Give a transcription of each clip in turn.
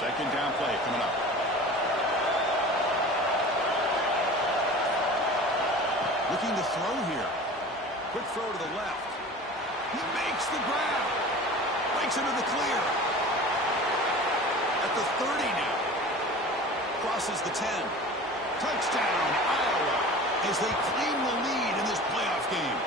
Second down play coming up. Looking to throw here. Quick throw to the left. He makes the grab. Breaks into the clear. At the 30 now. Crosses the 10. Touchdown, Iowa, as they claim the lead in this playoff game.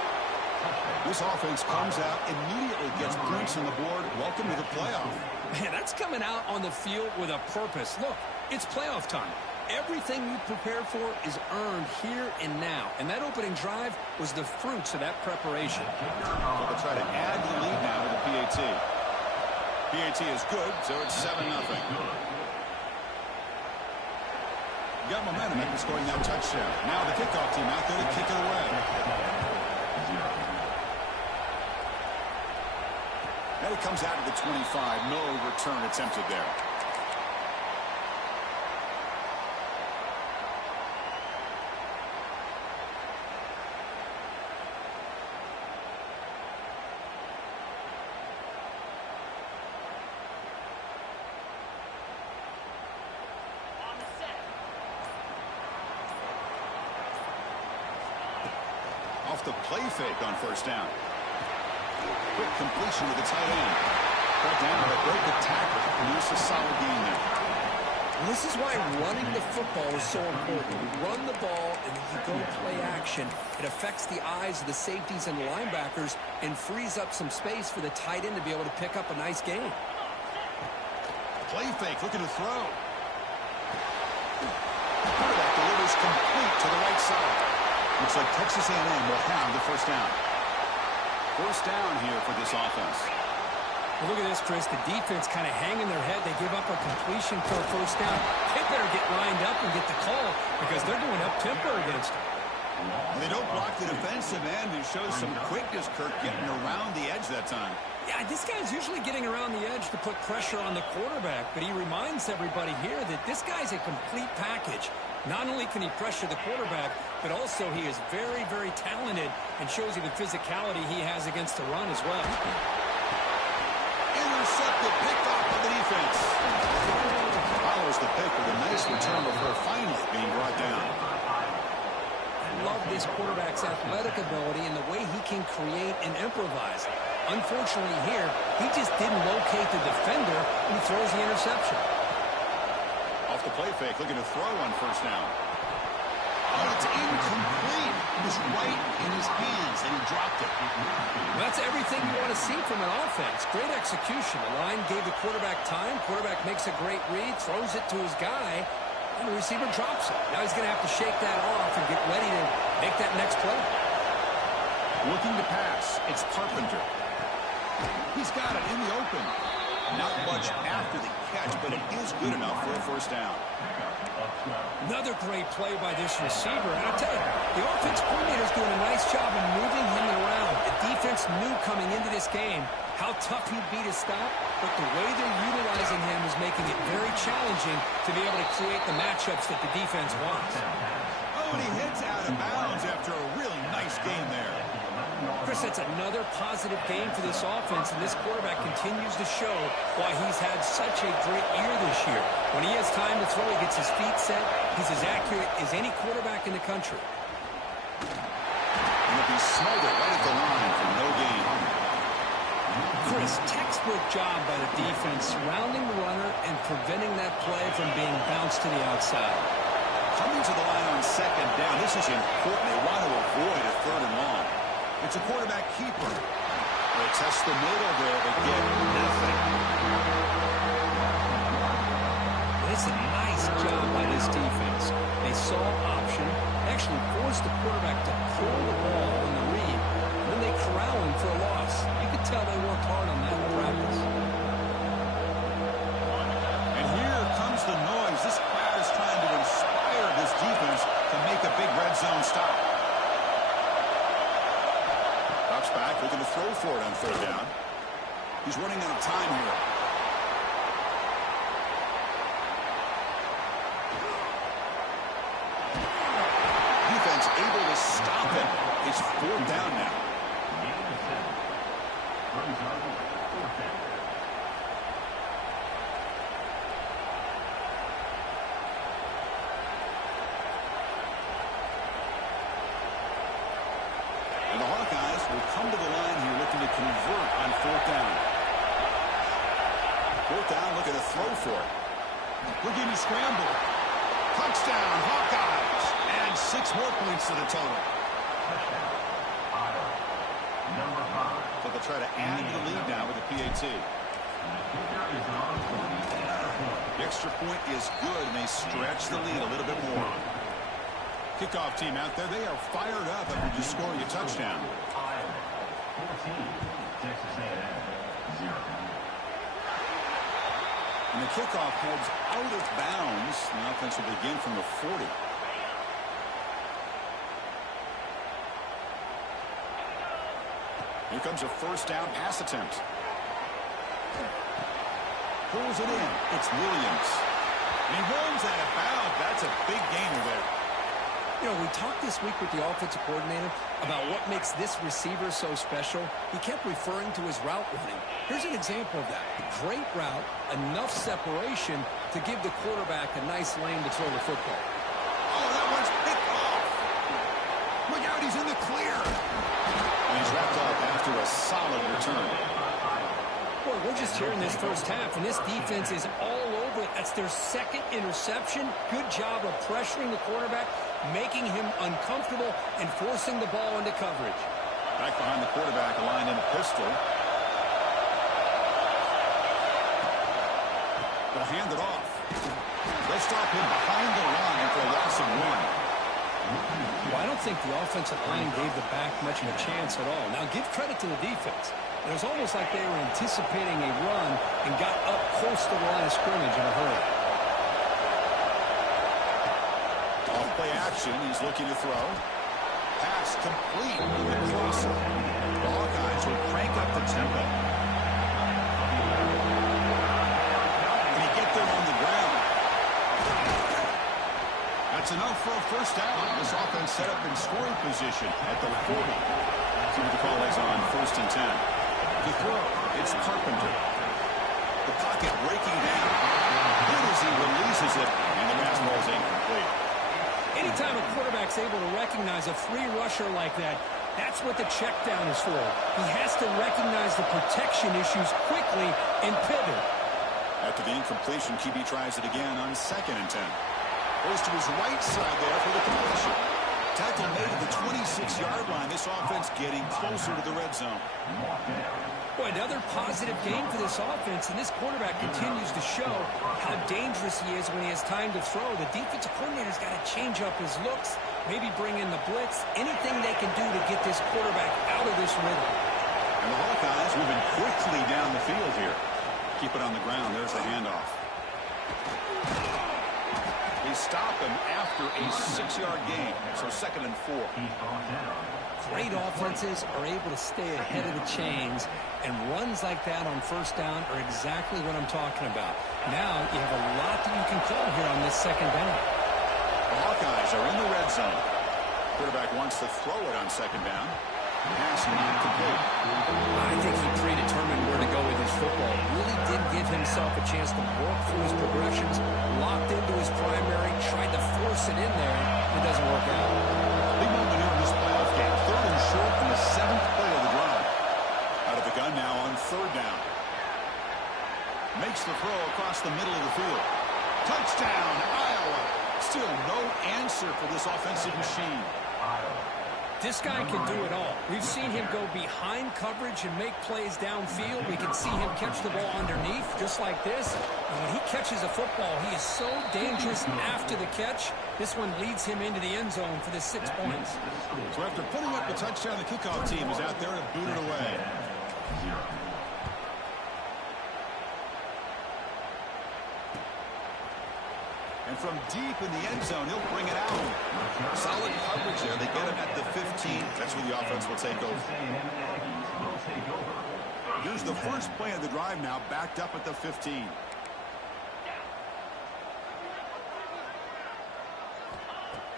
This offense comes out, immediately gets points on the board. Welcome to the playoff. Man, that's coming out on the field with a purpose. Look, it's playoff time. Everything you prepared for is earned here and now. And that opening drive was the fruits of that preparation. So they'll try to add the lead now to the PAT. PAT is good, so it's 7-0. Got momentum after scoring that touchdown. Now the kickoff team out there to kick it away. And it comes out of the 25. No return attempted there. Off the play fake on first down. Quick completion to the tight end. Brought down to break the tackle. Produce a solid gain there. And this is why running the football is so important. You run the ball and then you go play action. It affects the eyes of the safeties and the linebackers and frees up some space for the tight end to be able to pick up a nice gain. Play fake, looking to throw. Quarterback delivers complete to the right side. Looks like Texas A&M will have the first down. First down here for this offense. Well, look at this, Chris. The defense kind of hanging their head. They give up a completion for a first down. They better get lined up and get the call because they're going up-tempo against them. They don't block the defensive end and shows some quickness, Kirk, getting around the edge that time. Yeah, this guy's usually getting around the edge to put pressure on the quarterback, but he reminds everybody here that this guy's a complete package. Not only can he pressure the quarterback, but also he is very, very talented and shows you the physicality he has against the run as well. Intercepted, picked off by the defense. Follows the pick with a nice return before finally being brought down. I love this quarterback's athletic ability and the way he can create and improvise. Unfortunately here, he just didn't locate the defender and he throws the interception. Off the play fake, looking to throw on first down. Oh, it's incomplete. It was right in his hands, and he dropped it. That's everything you want to see from an offense. Great execution. The line gave the quarterback time. Quarterback makes a great read, throws it to his guy, and the receiver drops it. Now he's going to have to shake that off and get ready to make that next play. Looking to pass. It's Carpenter. He's got it in the open. Not much after the catch, but it is good enough for a first down. Another great play by this receiver. And I'll tell you, the offense coordinator is doing a nice job of moving him around. The defense knew coming into this game how tough he'd be to stop, but the way they're utilizing him is making it very challenging to be able to create the matchups that the defense wants. Oh, and he hits out of bounds after a really nice game there. Chris, that's another positive game for this offense, and this quarterback continues to show why he's had such a great year this year. When he has time to throw, he gets his feet set. He's as accurate as any quarterback in the country. And if he smothered right at the line for no gain. Chris, textbook job by the defense, surrounding the runner and preventing that play from being bounced to the outside. Coming to the line on second down, this is important. They want to avoid a third and long. It's a quarterback keeper. They test the middle there, but get nothing. It's a nice job by this defense. They saw option, actually forced the quarterback to pull the ball on the read, and then they corral him for a loss. You could tell they worked hard on that in practice. And here comes the noise. This crowd is trying to inspire this defense to make a big red zone stop. Back, looking to throw for it on third down. He's running out of time here. Defense able to stop it. It's fourth down now. And the Hawkeyes will come to the line here looking to convert on 4th down. 4th down, looking to throw for it. Looking to scramble. Touchdown, Hawkeyes. And 6 more points to the total. So they'll try to add to the lead now with the PAT. The extra point is good, and they stretch the lead a little bit more. Kickoff team out there, they are fired up after just scoring a touchdown. 14, Texas A&M, 0. And the kickoff heads out of bounds. The offense will begin from the 40. Here comes a 1st down pass attempt. Pulls it in. It's Williams. And he runs out of bounds. That's a big gainer there. You know, we talked this week with the offensive coordinator about what makes this receiver so special. He kept referring to his route running. Here's an example of that. A great route, enough separation to give the quarterback a nice lane to throw the football. Oh, that one's picked off. Look out, he's in the clear. And he's wrapped up after a solid return. Boy, we're just here in this first half, and this defense is all over it. That's their 2nd interception. Good job of pressuring the quarterback, making him uncomfortable, and forcing the ball into coverage. Back behind the quarterback, aligned in a pistol. They'll hand it off. They'll stop him behind the line for a loss of 1. Well, I don't think the offensive line gave the back much of a chance at all. Now, give credit to the defense. It was almost like they were anticipating a run and got up close to the line of scrimmage in a hurry. Off play action, he's looking to throw. Pass complete with the crosser. The Hawkeyes will crank up the tempo. Can he get there on the ground? That's enough for a 1st down. This offense set up in scoring position at the 40. See what the call is on 1st and 10. The throw, it's Carpenter. The pocket breaking down. Good as he releases it, and the pass ball is incomplete. Anytime a quarterback's able to recognize a free rusher like that, that's what the check down is for. He has to recognize the protection issues quickly and pivot. After the incompletion, QB tries it again on 2nd and 10. Goes to his right side there for the completion. Tackle made at the 26-yard line. This offense getting closer to the red zone. Boy, another positive game for this offense, and this quarterback continues to show how dangerous he is when he has time to throw. The defensive coordinator's got to change up his looks, maybe bring in the blitz, anything they can do to get this quarterback out of this rhythm. And the Hawkeyes moving quickly down the field here. Keep it on the ground. There's the handoff. They stop him after a 6-yard gain, so 2nd and 4. Great offenses are able to stay ahead of the chains, and runs like that on 1st down are exactly what I'm talking about. Now you have a lot that you can call here on this 2nd down. The Hawkeyes are in the red zone. Quarterback wants to throw it on 2nd down. Pass not complete. I think he predetermined where to go with his football. Really did give himself a chance to work through his progressions, locked into his primary, tried to force it in there. It doesn't work out. Big moment here in this playoff game. 3rd and short in the 7th play of the drive. Out of the gun now on 3rd down. Makes the throw across the middle of the field. Touchdown, Iowa. Still no answer for this offensive machine. This guy can do it all. We've seen him go behind coverage and make plays downfield. We can see him catch the ball underneath, just like this. And when he catches a football, he is so dangerous after the catch. This one leads him into the end zone for the 6 points. So after putting up the touchdown, the kickoff team is out there to boot it away. And from deep in the end zone, he'll bring it out. Solid coverage there. They get him at the 15. That's where the offense will take over. Here's the first play of the drive now, backed up at the 15.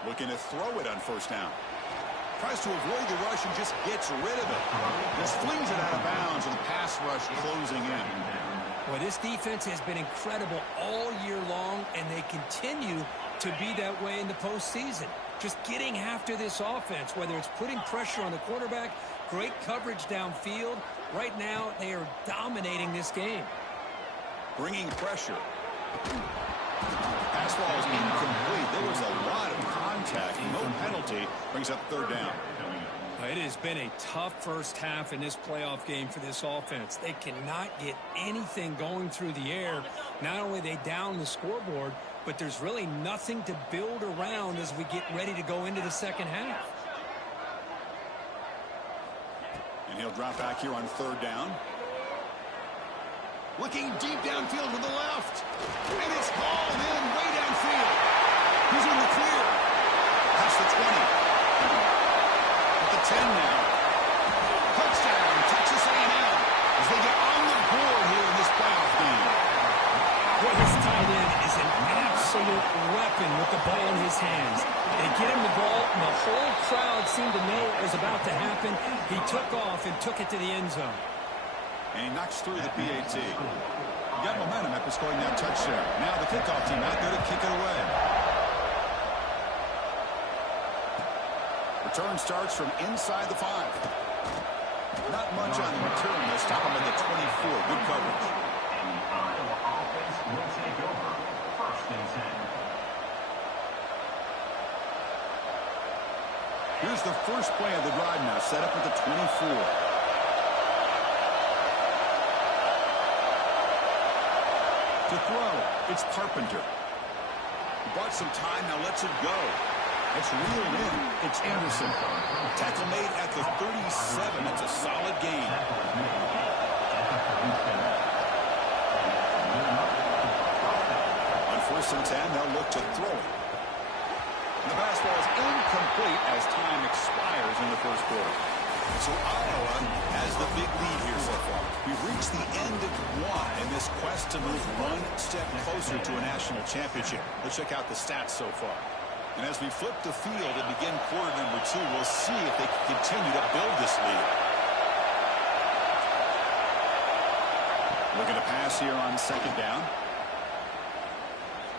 Looking to throw it on 1st down. Tries to avoid the rush and just gets rid of it. Just flings it out of bounds with the pass rush closing in. Well, this defense has been incredible all year long, and they continue to be that way in the postseason. Just getting after this offense, whether it's putting pressure on the quarterback, great coverage downfield. Right now, they are dominating this game. Bringing pressure. Pass ball is incomplete. There was a lot of contact. No penalty. Brings up third down. It has been a tough first half in this playoff game for this offense. They cannot get anything going through the air. Not only are they down the scoreboard, but there's really nothing to build around as we get ready to go into the second half. And he'll drop back here on third down. Looking deep downfield to the left. And it's called in way downfield. He's in the clear. Past the 20. At the 10 now. Touchdown, Texas A&M. As they get on the board here in this playoff game. Boy, this tight end is an absolute weapon with the ball in his hands. They get him the ball, and the whole crowd seemed to know what was about to happen. He took off and took it to the end zone. And he knocks through the PAT. Got momentum after scoring that touchdown. Now the kickoff team out there to kick it away. Return starts from inside the 5. Not much on the return. They'll stop him at the 24. Good coverage. And the Iowa offense will take over. 1st and 10. Here's the first play of the drive now. Set up at the 24. To throw, it's Carpenter. He bought some time, now lets it go. It's reeled in. It's Anderson. Tackle made at the 37. That's a solid gain. On 1st and 10, they'll look to throw it. And the pass ball is incomplete as time expires in the first quarter. So Iowa has the big lead here so far. We've reached the end of one in this quest to move one step closer to a national championship. Let's check out the stats so far. And as we flip the field and begin quarter number 2, we'll see if they can continue to build this lead. Looking to pass here on 2nd down.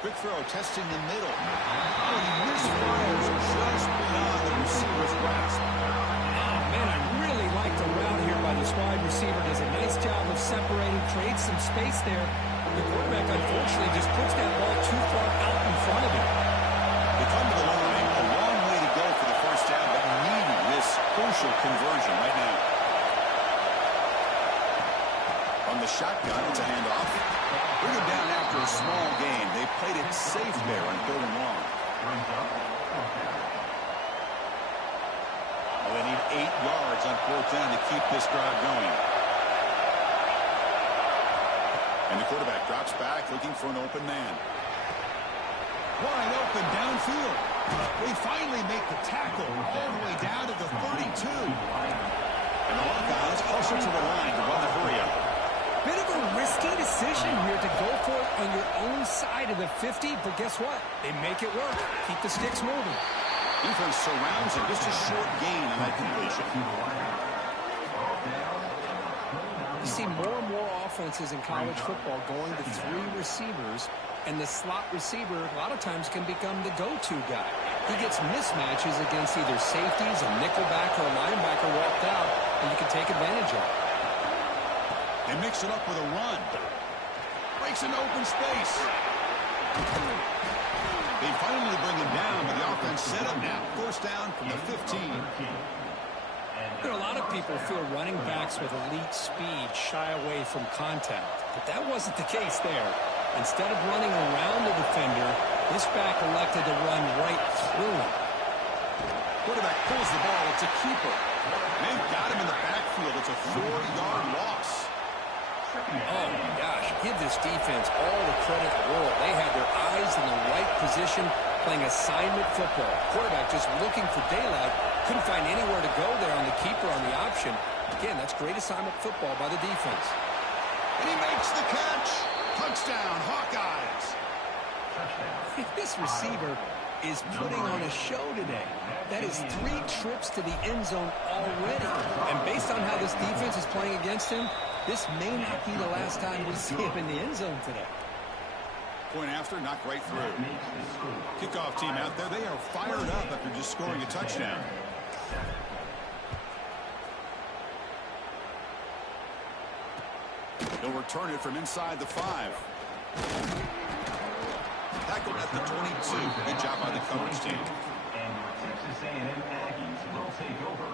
Quick throw, testing the middle. Oh, he misfires just beyond the receiver's grasp. Man, I really like the route here by this wide receiver. Does a nice job of separating, creates some space there. The quarterback, unfortunately, just puts that ball too far out in front of him. They come to the line, a long way to go for the first down, but needing this crucial conversion right now. On the shotgun, it's a handoff. Bring him down after a small gain. They played it safe there on 3rd and long. They need 8 yards on 4th down to keep this drive going. And the quarterback drops back looking for an open man. Wide open downfield. They finally make the tackle all the way down to the 32. And the Hawkeyes closer to the line to run the hurry up. Bit of a risky decision here to go for it on your own side of the 50, but guess what? They make it work. Keep the sticks moving. Defense surrounds him. Just a short gain on that completion. You see more and more offenses in college football going to 3 receivers, and the slot receiver a lot of times can become the go-to guy. He gets mismatches against either safeties, a nickelback, or a linebacker walked out, and you can take advantage of it. They mix it up with a run. Breaks into open space. They finally bring him down, but the offense set up now. 1st down from the 15. You know, a lot of people feel running backs with elite speed shy away from contact, but that wasn't the case there. Instead of running around the defender, this back elected to run right through him. Quarterback pulls the ball. It's a keeper. They've got him in the backfield. It's a 4-yard loss. Oh, my gosh. Give this defense all the credit in the world. They had their eyes in the right position playing assignment football. Quarterback just looking for daylight. Couldn't find anywhere to go there on the keeper on the option. Again, that's great assignment football by the defense. And he makes the catch. Touchdown, Hawkeyes. This receiver is putting on a show today. That is 3 trips to the end zone already. And based on how this defense is playing against him, This may not be the last time we see him in the end zone today. Point after, knocked right through. Kickoff team out there. They are fired up after just scoring a touchdown. He'll return it from inside the 5. Tackled at the 22. Good job by the coverage team. And your Texas A&M Aggies will take over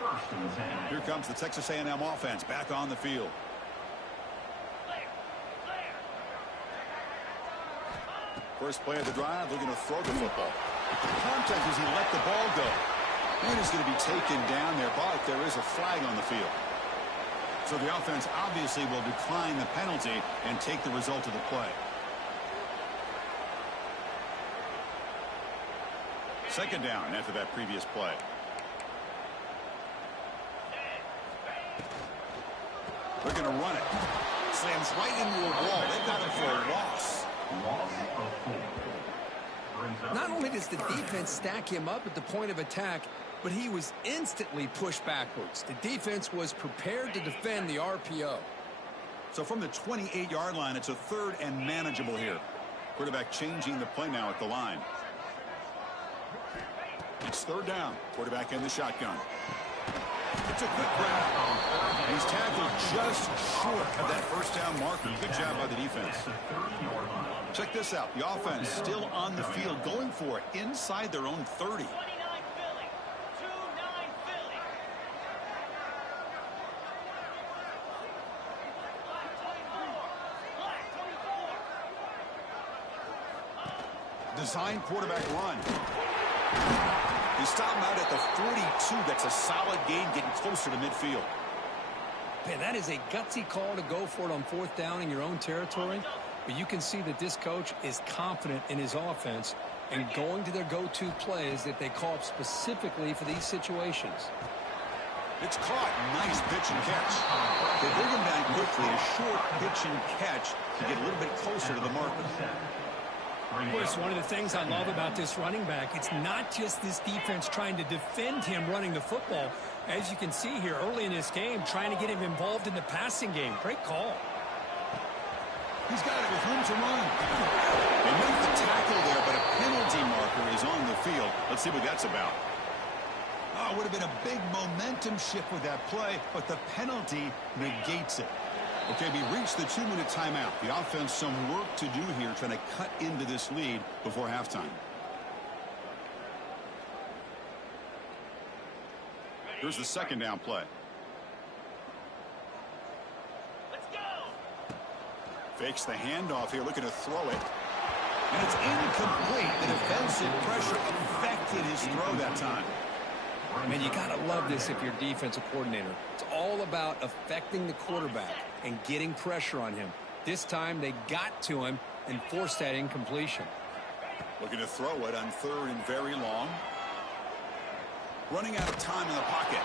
first and 10. Here comes the Texas A&M offense back on the field. First play of the drive, looking to throw the football. Contact as he let the ball go. And he's going to be taken down there, but there is a flag on the field. So the offense obviously will decline the penalty and take the result of the play. Second down after that previous play. They're going to run it. Slams right into a wall. They've got it for a loss. Not only does the defense stack him up at the point of attack, but he was instantly pushed backwards. The defense was prepared to defend the RPO. So from the 28-yard line, it's a third and manageable here. Quarterback changing the play now at the line. It's third down. Quarterback in the shotgun. It's a quick grab. And he's tackled just short of that first down marker. Good job by the defense. Check this out. The offense still on the field, going for it inside their own 30. Design quarterback run. He stopped him out at the 42. That's a solid gain, getting closer to midfield. Man, that is a gutsy call to go for it on fourth down in your own territory. But you can see that this coach is confident in his offense and going to their go-to plays that they call up specifically for these situations. It's caught. Nice pitch and catch. They bring him down quickly. A short pitch and catch to get a little bit closer to the marker. Of course, one of the things I love about this running back, it's not just this defense trying to defend him running the football. As you can see here early in this game, trying to get him involved in the passing game. Great call. He's got it with room to run. They make the tackle there, but a penalty marker is on the field. Let's see what that's about. Oh, it would have been a big momentum shift with that play, but the penalty negates it. Okay, we reached the 2-minute timeout. The offense some work to do here, trying to cut into this lead before halftime. Here's the second down play. Let's go. Fakes the handoff here, looking to throw it. And it's incomplete. The defensive pressure affected his throw that time. Man, you got to love this if you're a defensive coordinator. It's all about affecting the quarterback and getting pressure on him. This time they got to him and forced that incompletion. Looking to throw it on third and very long. Running out of time in the pocket.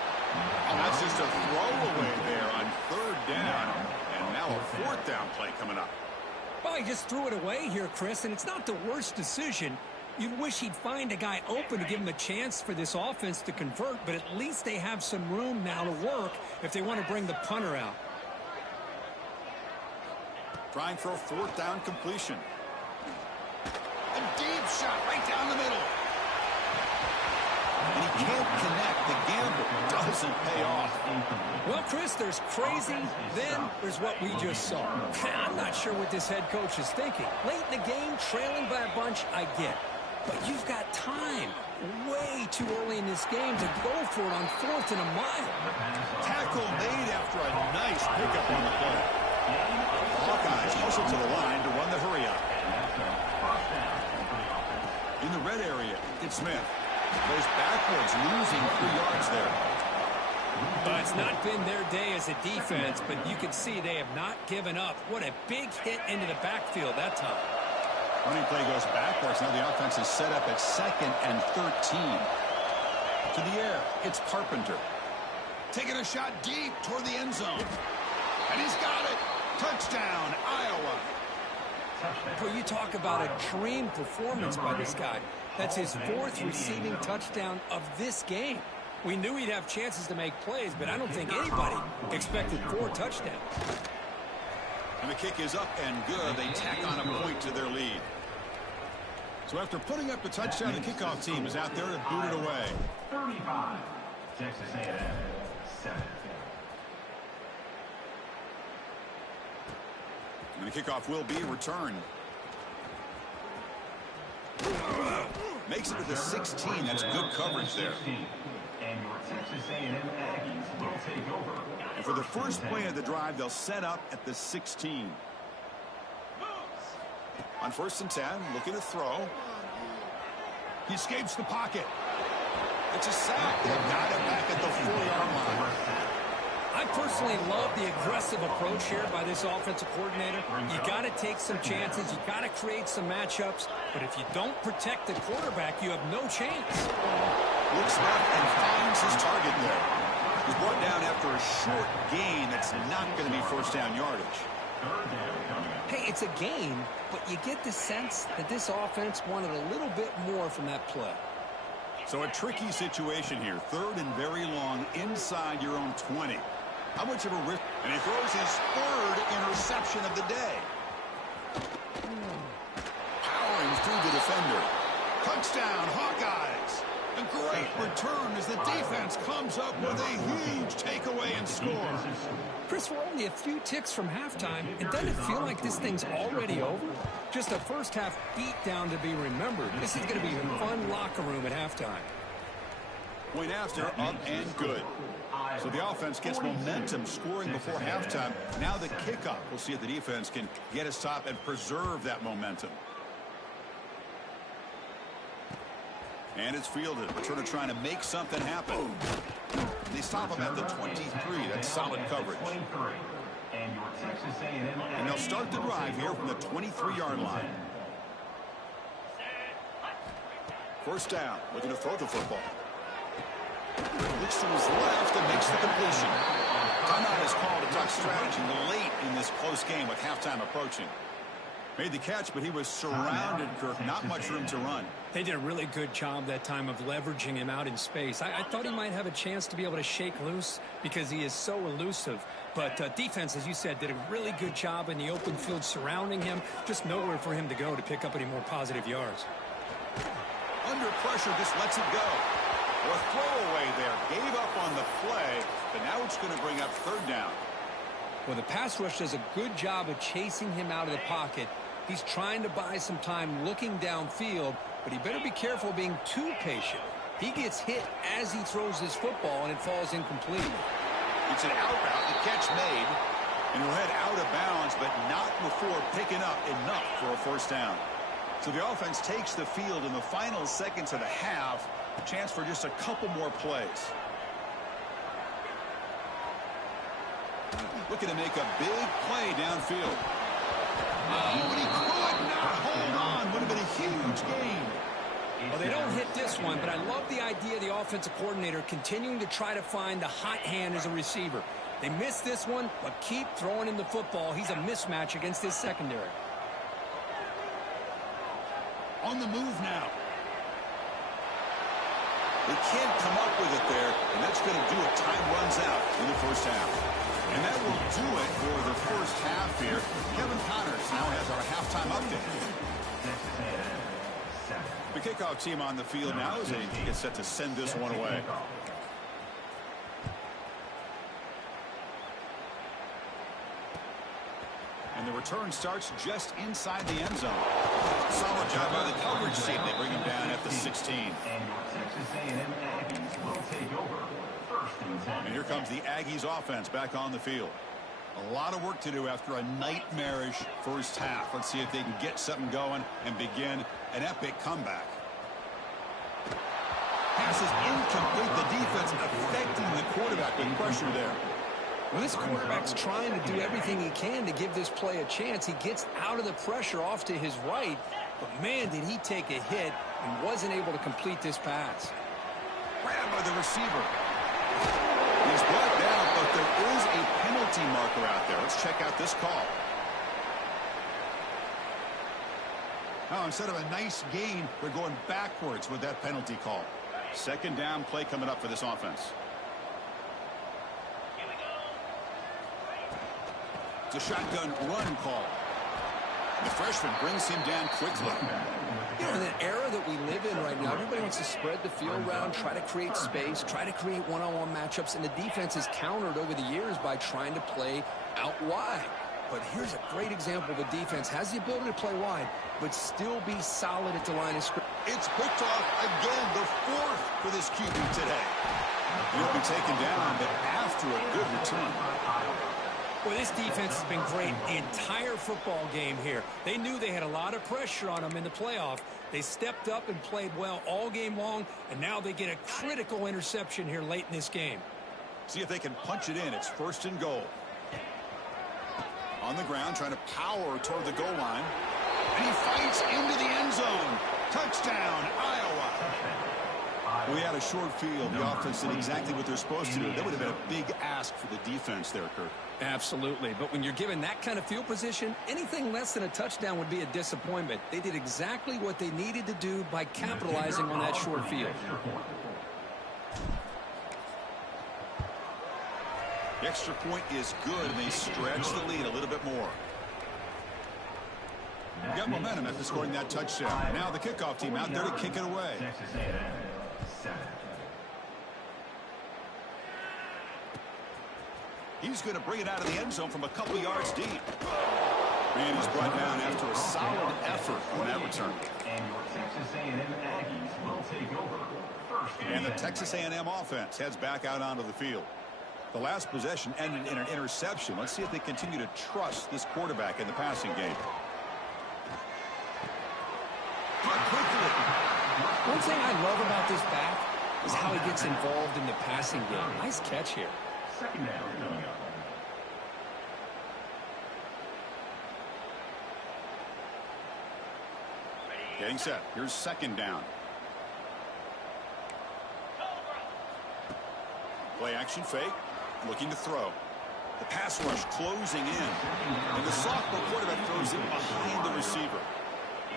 And that's just a throwaway there on third down. And now a fourth down play coming up. Well, he just threw it away here, Chris, and it's not the worst decision. You'd wish he'd find a guy open to give him a chance for this offense to convert, but at least they have some room now to work if they want to bring the punter out. Trying for a fourth down completion. A deep shot right down the middle. And he can't connect. The gamble doesn't pay off. Well, Chris, there's crazy, then there's what we just saw. I'm not sure what this head coach is thinking. Late in the game, trailing by a bunch, I get. But you've got time, way too early in this game, to go for it on fourth and a mile. Tackle made after a nice pickup on the play. Hawkeyes hustle to the line to run the hurry up. In the red area, it's Smith. Goes backwards, losing 3 yards there. It's not been their day as a defense, but you can see they have not given up. What a big hit into the backfield that time. Running play goes backwards. Now the offense is set up at 2nd and 13. To the air, it's Carpenter. Taking a shot deep toward the end zone. And he's got it. Touchdown, Iowa. Well, you talk about a dream performance by this guy. That's his 4th receiving touchdown of this game. We knew he'd have chances to make plays, but I don't think anybody expected 4 touchdowns. And the kick is up and good. They tack on a point to their lead. So after putting up the touchdown, the kickoff team is out there to boot it away. 35. Texas A&M 7. And the kickoff will be returned. Makes it to the 16. That's good coverage there. And your Texas A&M Aggies will take over. And for the first play of the drive, they'll set up at the 16. On 1st and 10, looking to throw. He escapes the pocket. It's a sack. They've got it back at the 4-yard line. I personally love the aggressive approach here by this offensive coordinator. You got to take some chances. You got to create some matchups. But if you don't protect the quarterback, you have no chance. Looks left and finds his target there. He's brought down after a short gain. That's not going to be first down yardage. Hey, it's a gain, but you get the sense that this offense wanted a little bit more from that play. So a tricky situation here. 3rd and very long inside your own 20. How much of a risk? And he throws his 3rd interception of the day. Powering through the defender. Touchdown, Hawkeyes. A great return as the defense comes up with a huge takeaway and score. Chris, we're only a few ticks from halftime, and doesn't it feel like this thing's already over? Just a first-half beatdown to be remembered. This is going to be a fun locker room at halftime. Point after, up and good. So the offense gets momentum scoring before halftime. Now the kickoff. We'll see if the defense can get a stop and preserve that momentum. And it's fielded. Returner trying to make something happen. They stop him at the 23. That's solid coverage. And they'll start the drive here from the 23-yard line. First down. Looking to throw the football. Looks to his left and makes the completion. Timeout is called to talk strategy late in this close game with halftime approaching. Made the catch, but he was surrounded, Kirk. Not much room to run. They did a really good job that time of leveraging him out in space. I thought he might have a chance to be able to shake loose because he is so elusive. But defense, as you said, did a really good job in the open field surrounding him. Just nowhere for him to go to pick up any more positive yards. Under pressure, just lets it go. Or a throwaway there. Gave up on the play, but now it's going to bring up 3rd down. Well, the pass rush does a good job of chasing him out of the pocket. He's trying to buy some time looking downfield, but he better be careful being too patient. He gets hit as he throws his football, and it falls incomplete. It's an out route, the catch made, and he'll head out of bounds, but not before picking up enough for a first down. So the offense takes the field in the final seconds of the half. A chance for just a couple more plays. Looking to make a big play downfield. Oh, and he could not hold on. Would have been a huge gain. Well, they don't hit this one, but I love the idea of the offensive coordinator continuing to try to find the hot hand as a receiver. They missed this one, but keep throwing him the football. He's a mismatch against his secondary. On the move now. They can't come up with it there, and that's going to do it. Time runs out in the first half. And that will do it for the first half here. Kevin Connors now has our halftime update. The kickoff team on the field now as they get set to send this one away. And the return starts just inside the end zone. Solid job by the coverage team. They bring him down at the 16. And your Texas A&M Aggies will take over. And here comes the Aggies offense back on the field. A lot of work to do after a nightmarish first half. Let's see if they can get something going and begin an epic comeback. Pass is incomplete. The defense affecting the quarterback with pressure there. Well, this quarterback's trying to do everything he can to give this play a chance. He gets out of the pressure off to his right, but man, did he take a hit and wasn't able to complete this pass. Grabbed by the receiver. He's brought down, but there is a penalty marker out there. Let's check out this call. Now, instead of a nice gain, we're going backwards with that penalty call. Second down play coming up for this offense. Here we go. It's a shotgun run call. The freshman brings him down quickly. You know, in an era that we live in right now, everybody wants to spread the field around, try to create space, try to create one-on-one matchups, and the defense is countered over the years by trying to play out wide. But here's a great example. The defense has the ability to play wide, but still be solid at the line of scrimmage. It's picked off again, the fourth for this QB today. He'll be taken down, but after a good return. Well, this defense has been great the entire football game here. They knew they had a lot of pressure on them in the playoff. They stepped up and played well all game long, and now they get a critical interception here late in this game. See if they can punch it in. It's 1st and goal. On the ground, trying to power toward the goal line. And he fights into the end zone. Touchdown, Iowa. We had a short field. The offense did exactly what they're supposed to do. That would have been a big ask for the defense there, Kirk. Absolutely. But when you're given that kind of field position, anything less than a touchdown would be a disappointment. They did exactly what they needed to do by capitalizing on that short field. The extra point is good, and they stretch the lead a little bit more. Got momentum after scoring that touchdown. Now the kickoff team out there to kick it away. He's going to bring it out of the end zone from a couple yards deep. And he's brought down after a solid effort on that return. And your Texas A&M Aggies will take over. And the Texas A&M offense heads back out onto the field. The last possession ended in an interception. Let's see if they continue to trust this quarterback in the passing game. One thing I love about this back is how he gets involved in the passing game. Nice catch here. Second down coming up. Getting set. Here's second down. Play action fake. Looking to throw. The pass rush closing in. And the sophomore quarterback throws it behind the receiver.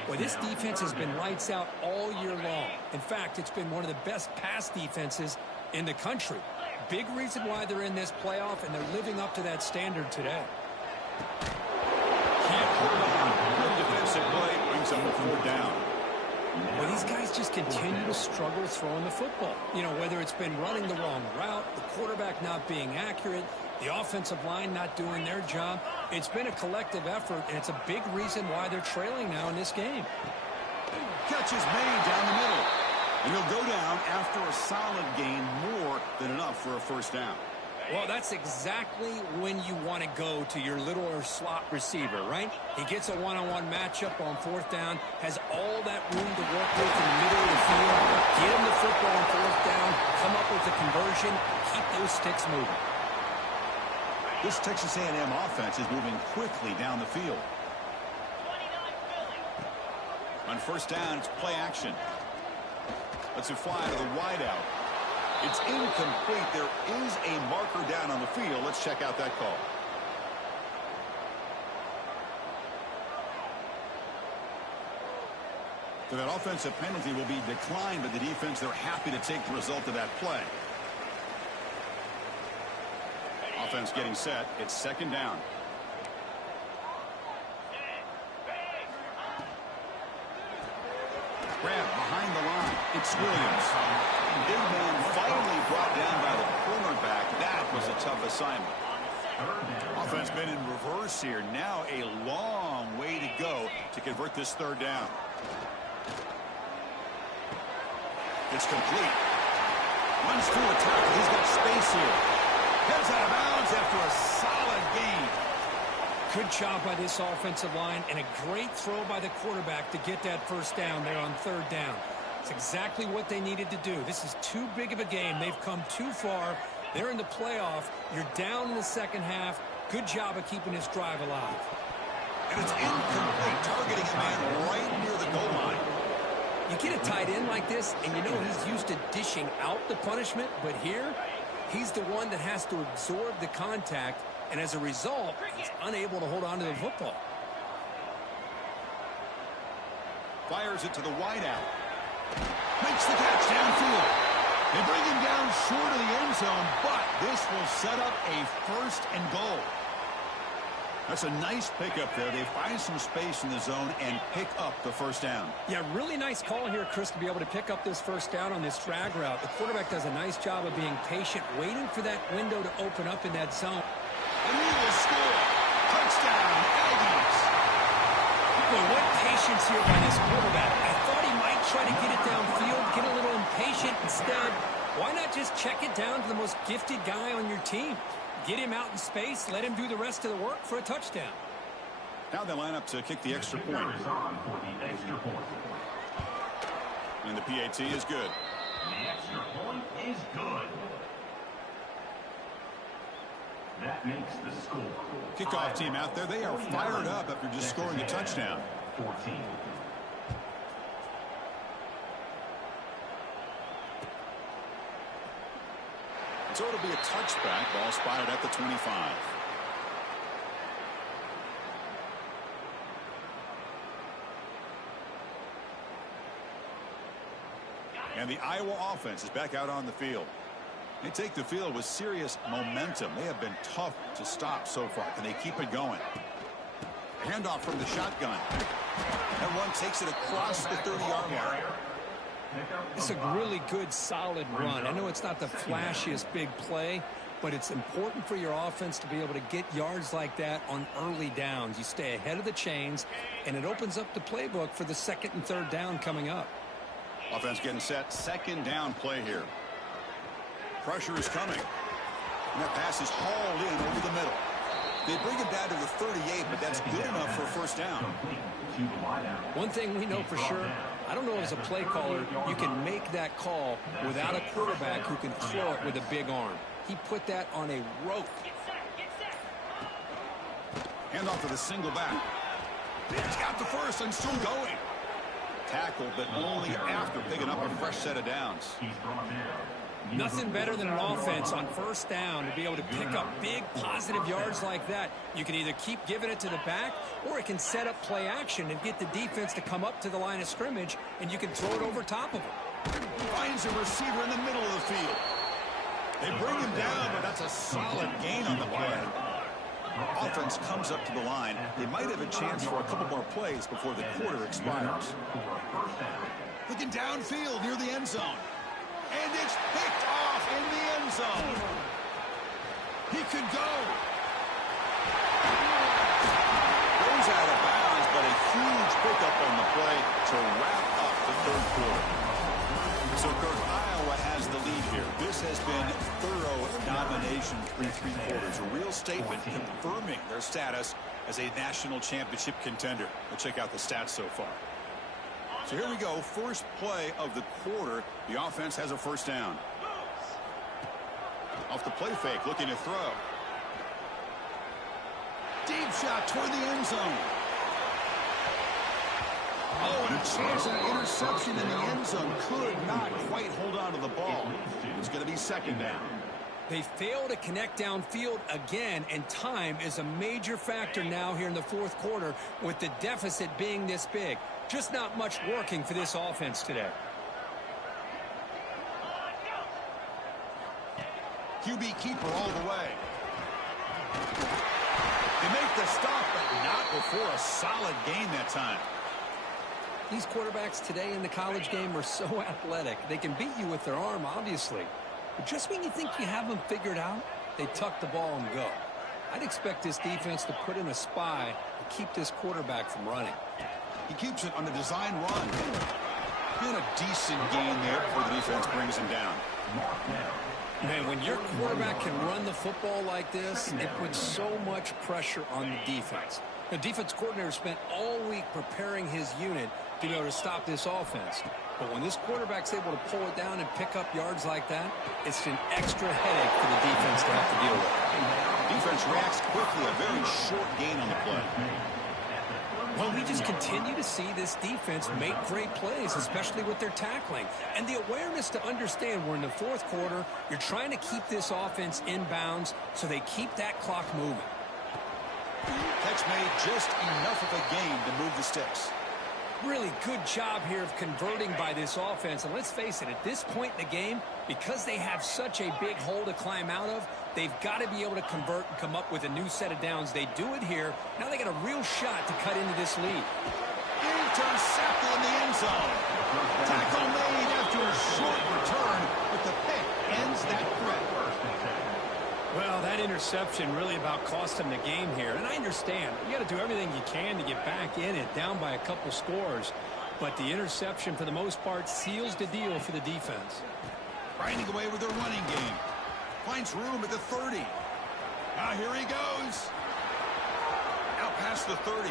Well, this defense has been lights out all year long. In fact, it's been one of the best pass defenses in the country. Big reason why they're in this playoff, and they're living up to that standard today. Can't hold on. Good defensive play brings up a 4th down. Well, these guys just continue to struggle throwing the football. You know, whether it's been running the wrong route, the quarterback not being accurate, the offensive line not doing their job. It's been a collective effort, and it's a big reason why they're trailing now in this game. Catch is made down the middle. And he'll go down after a solid gain, more than enough for a 1st down. Well, that's exactly when you want to go to your little or slot receiver, right? He gets a one-on-one matchup on 4th down, has all that room to work with in the middle of the field, get him the football on 4th down, come up with a conversion, keep those sticks moving. This Texas A&M offense is moving quickly down the field. 29 Philly. On 1st down, it's play action. Let's it fly to the wideout. It's incomplete. There is a marker down on the field. Let's check out that call. So that offensive penalty will be declined by the defense. They're happy to take the result of that play. Offense getting set. It's 2nd down. Grab behind the line. It's Williams. Big man finally brought down by the cornerback. That was a tough assignment. Offense been in reverse here. Now a long way to go to convert this 3rd down. It's complete. Runs through a tackle. He's got space here. Heads out of bounds after a solid gain. Good job by this offensive line, and a great throw by the quarterback to get that 1st down there on 3rd down. It's exactly what they needed to do. This is too big of a game. They've come too far. They're in the playoff. You're down in the 2nd half. Good job of keeping this drive alive. And it's incomplete, targeting a man right near the goal line. You get a tight end like this, and you know he's used to dishing out the punishment, but here, he's the one that has to absorb the contact, and as a result, he's unable to hold on to the football. Fires it to the wideout. Makes the catch downfield. They bring him down short of the end zone, but this will set up a 1st and goal. That's a nice pickup there. They find some space in the zone and pick up the 1st down. Yeah, really nice call here, Chris, to be able to pick up this 1st down on this drag route. The quarterback does a nice job of being patient, waiting for that window to open up in that zone. And he will score. Touchdown, Aggies. Boy, what patience here by this quarterback. I thought he might try to get it downfield, get a little impatient. Instead, why not just check it down to the most gifted guy on your team? Get him out in space, let him do the rest of the work for a touchdown. Now they line up to kick the extra point. And the PAT is good. The extra point is good. That makes the score. Kickoff team out there, they are fired up after just scoring a touchdown. 14. So it'll be a touchback. Ball spotted at the 25. And the Iowa offense is back out on the field. They take the field with serious momentum. They have been tough to stop so far. Can they keep it going? Handoff from the shotgun. That one takes it across the 30-yard line. It's a really good, solid run. I know it's not the flashiest big play, but it's important for your offense to be able to get yards like that on early downs. You stay ahead of the chains, and it opens up the playbook for the 2nd and 3rd down coming up. Offense getting set. 2nd down play here. Pressure is coming. And that pass is hauled in over the middle. They bring him down to the 38, but that's good enough for a 1st down. One thing we know for sure, I don't know as a play caller, you can make that call without a quarterback who can throw it with a big arm. He put that on a rope. Hand off to the single back. He's got the 1st and still going. Tackled, but only after picking up a fresh set of downs. Nothing better than an offense on 1st down to be able to pick up big positive yards like that. You can either keep giving it to the back, or it can set up play action and get the defense to come up to the line of scrimmage, and you can throw it over top of them. Finds a receiver in the middle of the field. They bring him down, but that's a solid gain on the play. Offense comes up to the line. They might have a chance for a couple more plays before the quarter expires. Looking downfield near the end zone. And it's picked off in the end zone. He could go. Goes out of bounds, but a huge pickup on the play to wrap up the 3rd quarter. So, Kirk, Iowa has the lead here. This has been thorough domination through 3 quarters. A real statement confirming their status as a national championship contender. We'll check out the stats so far. So here we go, 1st play of the quarter. The offense has a 1st down. Off the play fake, looking to throw. Deep shot toward the end zone. Oh, and a chance at an interception in the end zone. Could not quite hold on to the ball. It's going to be 2nd down. They fail to connect downfield again, and time is a major factor now here in the 4th quarter with the deficit being this big. Just not much working for this offense today. QB keeper all the way. They make the stop, but not before a solid gain that time. These quarterbacks today in the college game are so athletic. They can beat you with their arm, obviously. But just when you think you have them figured out, they tuck the ball and go. I'd expect this defense to put in a spy to keep this quarterback from running. He keeps it on a design run. And a decent gain there before the defense brings him down. Man, when your quarterback can run the football like this, it puts so much pressure on the defense. The defense coordinator spent all week preparing his unit to be able to stop this offense. But when this quarterback's able to pull it down and pick up yards like that, it's an extra headache for the defense to have to deal with. Defense reacts quickly, a very short gain on the play. Well, we just continue to see this defense make great plays, especially with their tackling. And the awareness to understand we're in the 4th quarter, you're trying to keep this offense in bounds so they keep that clock moving. Catch made just enough of a gain to move the sticks. Really good job here of converting by this offense. And let's face it, at this point in the game, because they have such a big hole to climb out of, they've got to be able to convert and come up with a new set of downs. They do it here. Now they got a real shot to cut into this lead. Intercepted in the end zone. Tackle made after a short return, but the pick ends that threat. Well, that interception really about cost him the game here. And I understand. You got to do everything you can to get back in it, down by a couple scores. But the interception, for the most part, seals the deal for the defense. Grinding away with their running game. Finds room at the 30. Now here he goes. Out past the 30.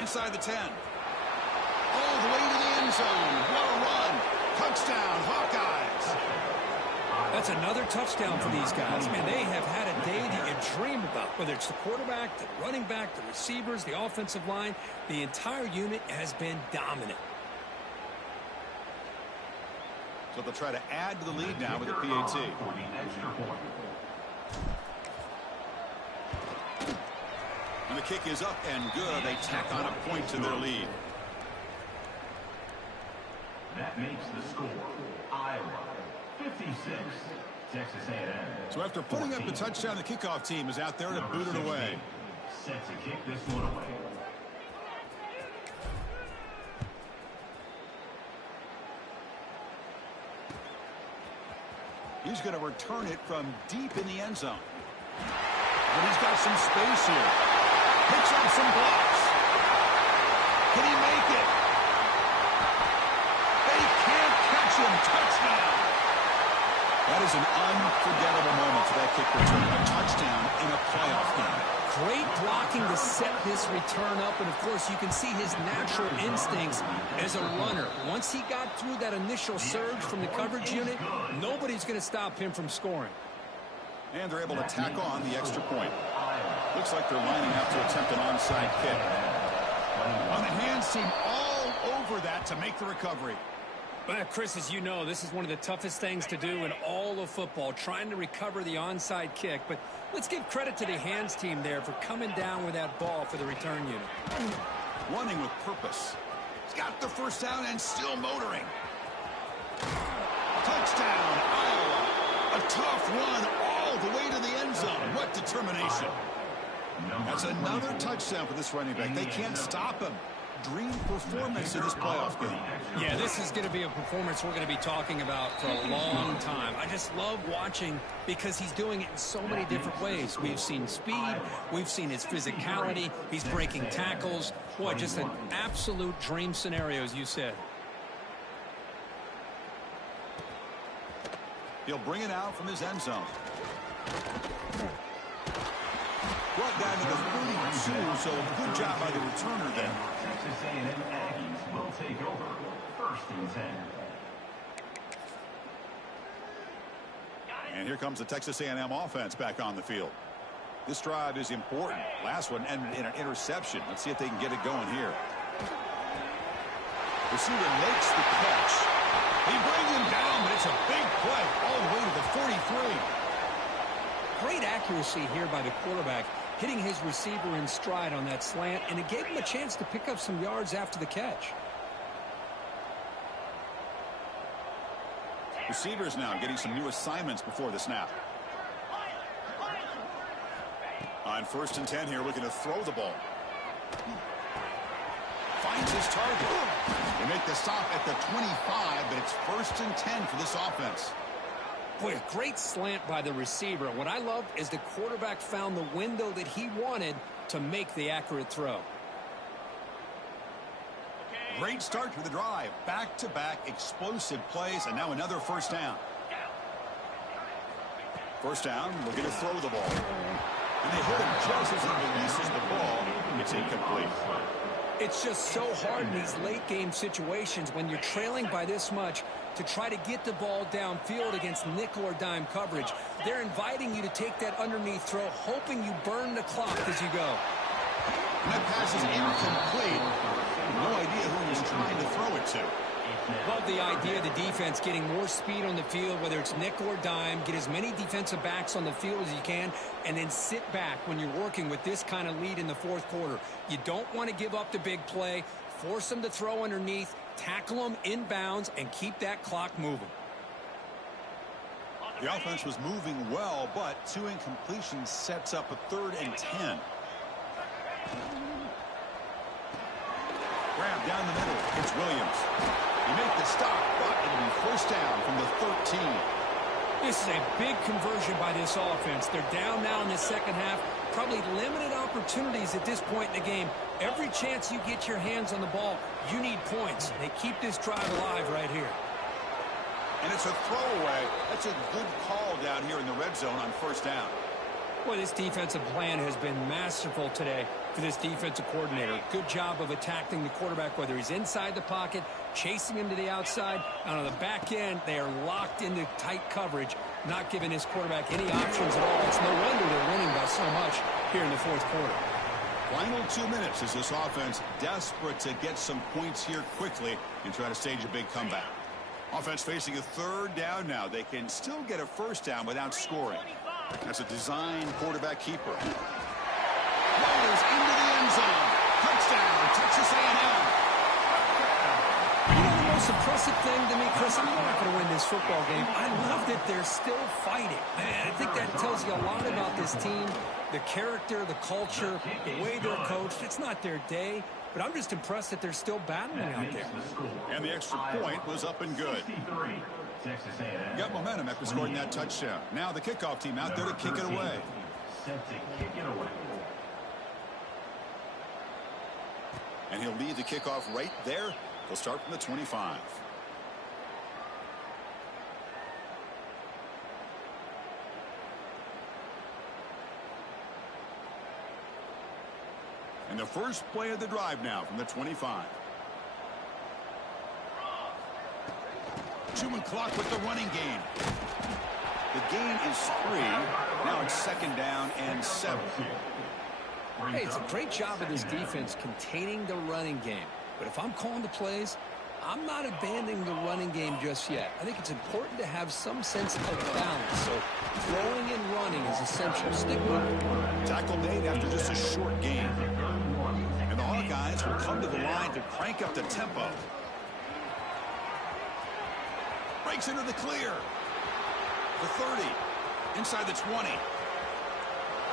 Inside the 10. All the way to the end zone. What a run. Touchdown, Hawkeyes. That's another touchdown for these guys. Man, they have had a day that you dream about. Whether it's the quarterback, the running back, the receivers, the offensive line, the entire unit has been dominant. So they'll try to add to the lead now with a PAT. And the kick is up and good. They tack on a point to their lead. That makes the score Iowa 56, Texas A&M. So after putting up the touchdown, the kickoff team is out there to boot it away. Set to kick this one away. He's going to return it from deep in the end zone. And he's got some space here. Picks up some blocks. Can he make it? They can't catch him. Touchdown. That is an unforgettable moment for that kick return. A touchdown in a playoff game. Great blocking to set this return up, and of course you can see his natural instincts as a runner. Once he got through that initial surge from the coverage unit, nobody's going to stop him from scoring. And they're able to tack on the extra point. Looks like they're lining up to attempt an onside kick. On the hands team all over that to make the recovery. But Chris, as you know, this is one of the toughest things to do in all of football, trying to recover the onside kick. But let's give credit to the hands team there for coming down with that ball for the return unit. Running with purpose. He's got the first down and still motoring. Touchdown, Iowa. A tough run all the way to the end zone. What determination. That's another touchdown for this running back. They can't stop him. Dream performance in this playoff game. Yeah, this is going to be a performance we're going to be talking about for a long time. I just love watching because he's doing it in so many different ways. We've seen speed. We've seen his physicality. He's breaking tackles. Boy, just an absolute dream scenario, as you said. He'll bring it out from his end zone. Brought down to the 42, so good job by the returner there. Texas A&M Aggies will take over 1st and 10. And here comes the Texas A&M offense back on the field. This drive is important. Last one ended in an interception. Let's see if they can get it going here. Receiver makes the catch. He brings him down, but it's a big play all the way to the 43. Great accuracy here by the quarterback, hitting his receiver in stride on that slant, and it gave him a chance to pick up some yards after the catch. Receivers now getting some new assignments before the snap. On 1st and 10 here, looking to throw the ball. Finds his target. They make the stop at the 25, but it's 1st and 10 for this offense. Boy, a great slant by the receiver. What I love is the quarterback found the window that he wanted to make the accurate throw. Great start to the drive. Back-to-back explosive plays, and now another first down. First down, looking to throw the ball. And they hit him just as he releases the ball. It's incomplete. It's just so hard in these late-game situations when you're trailing by this much to try to get the ball downfield against nickel or dime coverage. They're inviting you to take that underneath throw, hoping you burn the clock as you go. And that pass is incomplete. No idea who he's trying to throw it to. Love the idea of the defense getting more speed on the field, whether it's nickel or dime. Get as many defensive backs on the field as you can, and then sit back when you're working with this kind of lead in the fourth quarter. You don't want to give up the big play. Force them to throw underneath, tackle them inbounds, and keep that clock moving. The offense was moving well, but 2 incompletions sets up a 3rd and 10. Grab down the middle. It's Williams. You make the stop, but it'll be first down from the 13. This is a big conversion by this offense. They're down now in the second half. Probably limited opportunities at this point in the game. Every chance you get your hands on the ball, you need points. They keep this drive alive right here. And it's a throwaway. That's a good call down here in the red zone on first down. Well, this defensive plan has been masterful today for this defensive coordinator. Good job of attacking the quarterback, whether he's inside the pocket, chasing him to the outside. And on the back end, they are locked into tight coverage, not giving his quarterback any options at all. It's no wonder they're winning by so much here in the fourth quarter. Final 2 minutes as this offense desperate to get some points here quickly and try to stage a big comeback. Offense facing a 3rd down now. They can still get a first down without scoring. That's a design quarterback keeper. Riders into the end zone. Touchdown, Texas A&M. You know the most impressive thing to me, Chris, I'm not going to win this football game. I love that they're still fighting. I think that tells you a lot about this team, the character, the culture, the way they're coached. It's not their day, but I'm just impressed that they're still battling out there. And the extra point was up and good. Got momentum after scoring that touchdown. Now the kickoff team out there to kick it away. And he'll lead the kickoff right there. They'll start from the 25. And the first play of the drive now from the 25. Human clock with the running game. The gain is 3. Now it's 2nd down and 7. Hey, it's a great job of this defense containing the running game. But if I'm calling the plays, I'm not abandoning the running game just yet. I think it's important to have some sense of balance. So throwing and running is essential. Stick with it. Tackle made after just a short gain. And the Hawkeyes will come to the line to crank up the tempo. Breaks into the clear. The 30. Inside the 20.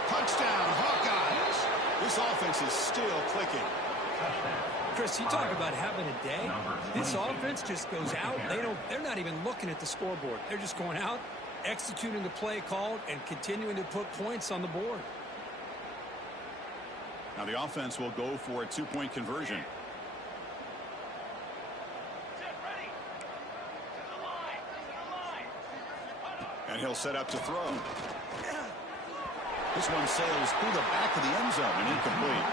Touchdown, Hawkeyes. This offense is still clicking. Chris, you talk about having a day. This offense just goes out. They're not even looking at the scoreboard. They're just going out, executing the play called, and continuing to put points on the board. Now the offense will go for a 2-point conversion. And he'll set up to throw. This one sails through the back of the end zone and incomplete.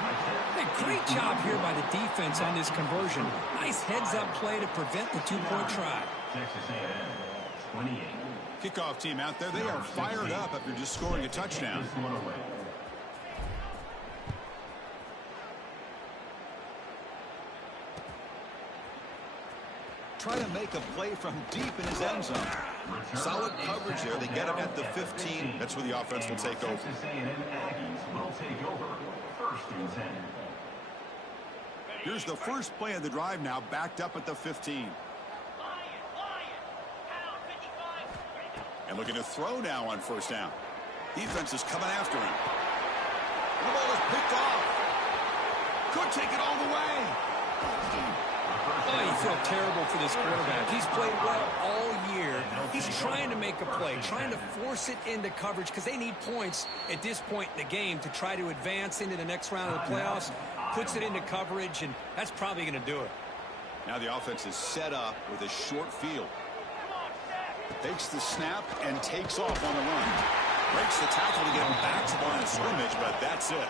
Hey, great job here by the defense on this conversion. Nice heads-up play to prevent the 2-point try. Kickoff team out there, they are fired up after just scoring a touchdown. Try to make a play from deep in his end zone. Solid coverage there. They get it at the 15. That's where the offense will take over. Here's the first play of the drive now, backed up at the 15. And looking to throw now on first down. Defense is coming after him. The ball is picked off. Could take it all the way. Oh, you feel terrible for this quarterback. He's played well all year. He's trying to make a play, trying to force it into coverage because they need points at this point in the game to try to advance into the next round of the playoffs. Puts it into coverage, and that's probably going to do it. Now the offense is set up with a short field. Takes the snap and takes off on the run. Breaks the tackle to get him back to the line of scrimmage, but that's it.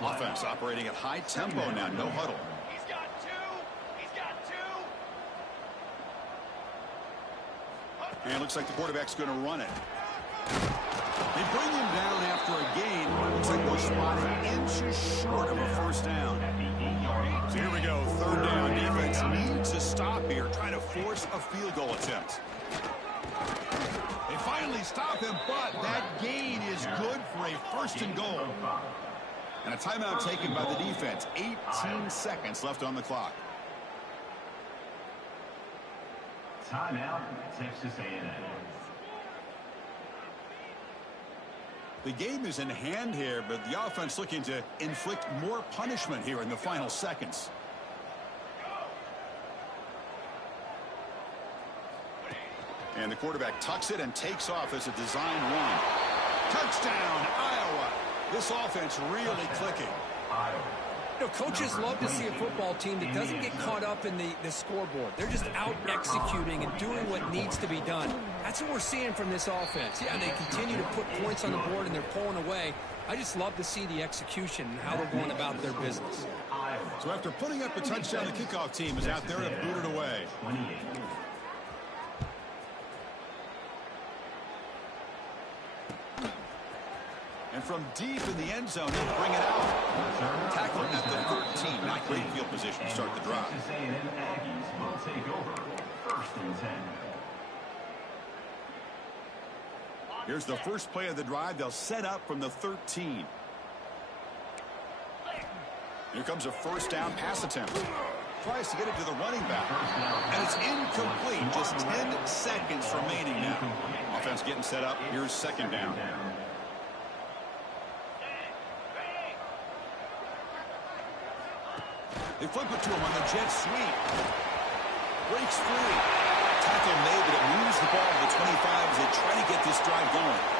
Offense operating at high tempo now, no huddle. And it looks like the quarterback's going to run it. They bring him down after a gain. Looks like we're spotted inches short of a first down. So here we go. Third down. Defense needs a stop here, trying to force a field goal attempt. They finally stop him, but that gain is good for a first and goal. And a timeout taken by the defense. 18 seconds left on the clock. Timeout, Texas A&M. The game is in hand here, but the offense looking to inflict more punishment here in the final seconds. And the quarterback tucks it and takes off as a design run. Touchdown, Iowa. This offense really clicking. You know, coaches love to see a football team that doesn't get caught up in the scoreboard. They're just out executing and doing what needs to be done. That's what we're seeing from this offense. Yeah, they continue to put points on the board and they're pulling away. I just love to see the execution and how they're going about their business. So after putting up a touchdown, the kickoff team is out there to boot it away. And from deep in the end zone, he'll bring it out. Tackle at the 13. Not great field position to start the drive. Texas A&M Aggies will take over. First and 10. Here's the first play of the drive. They'll set up from the 13. Here comes a first down pass attempt. Tries to get it to the running back. And it's incomplete. Just 10 seconds remaining now. Offense getting set up. Here's second down. They flip it to him on the jet sweep. Breaks free. Tackle made, but it moves the ball to the 25 as they try to get this drive going.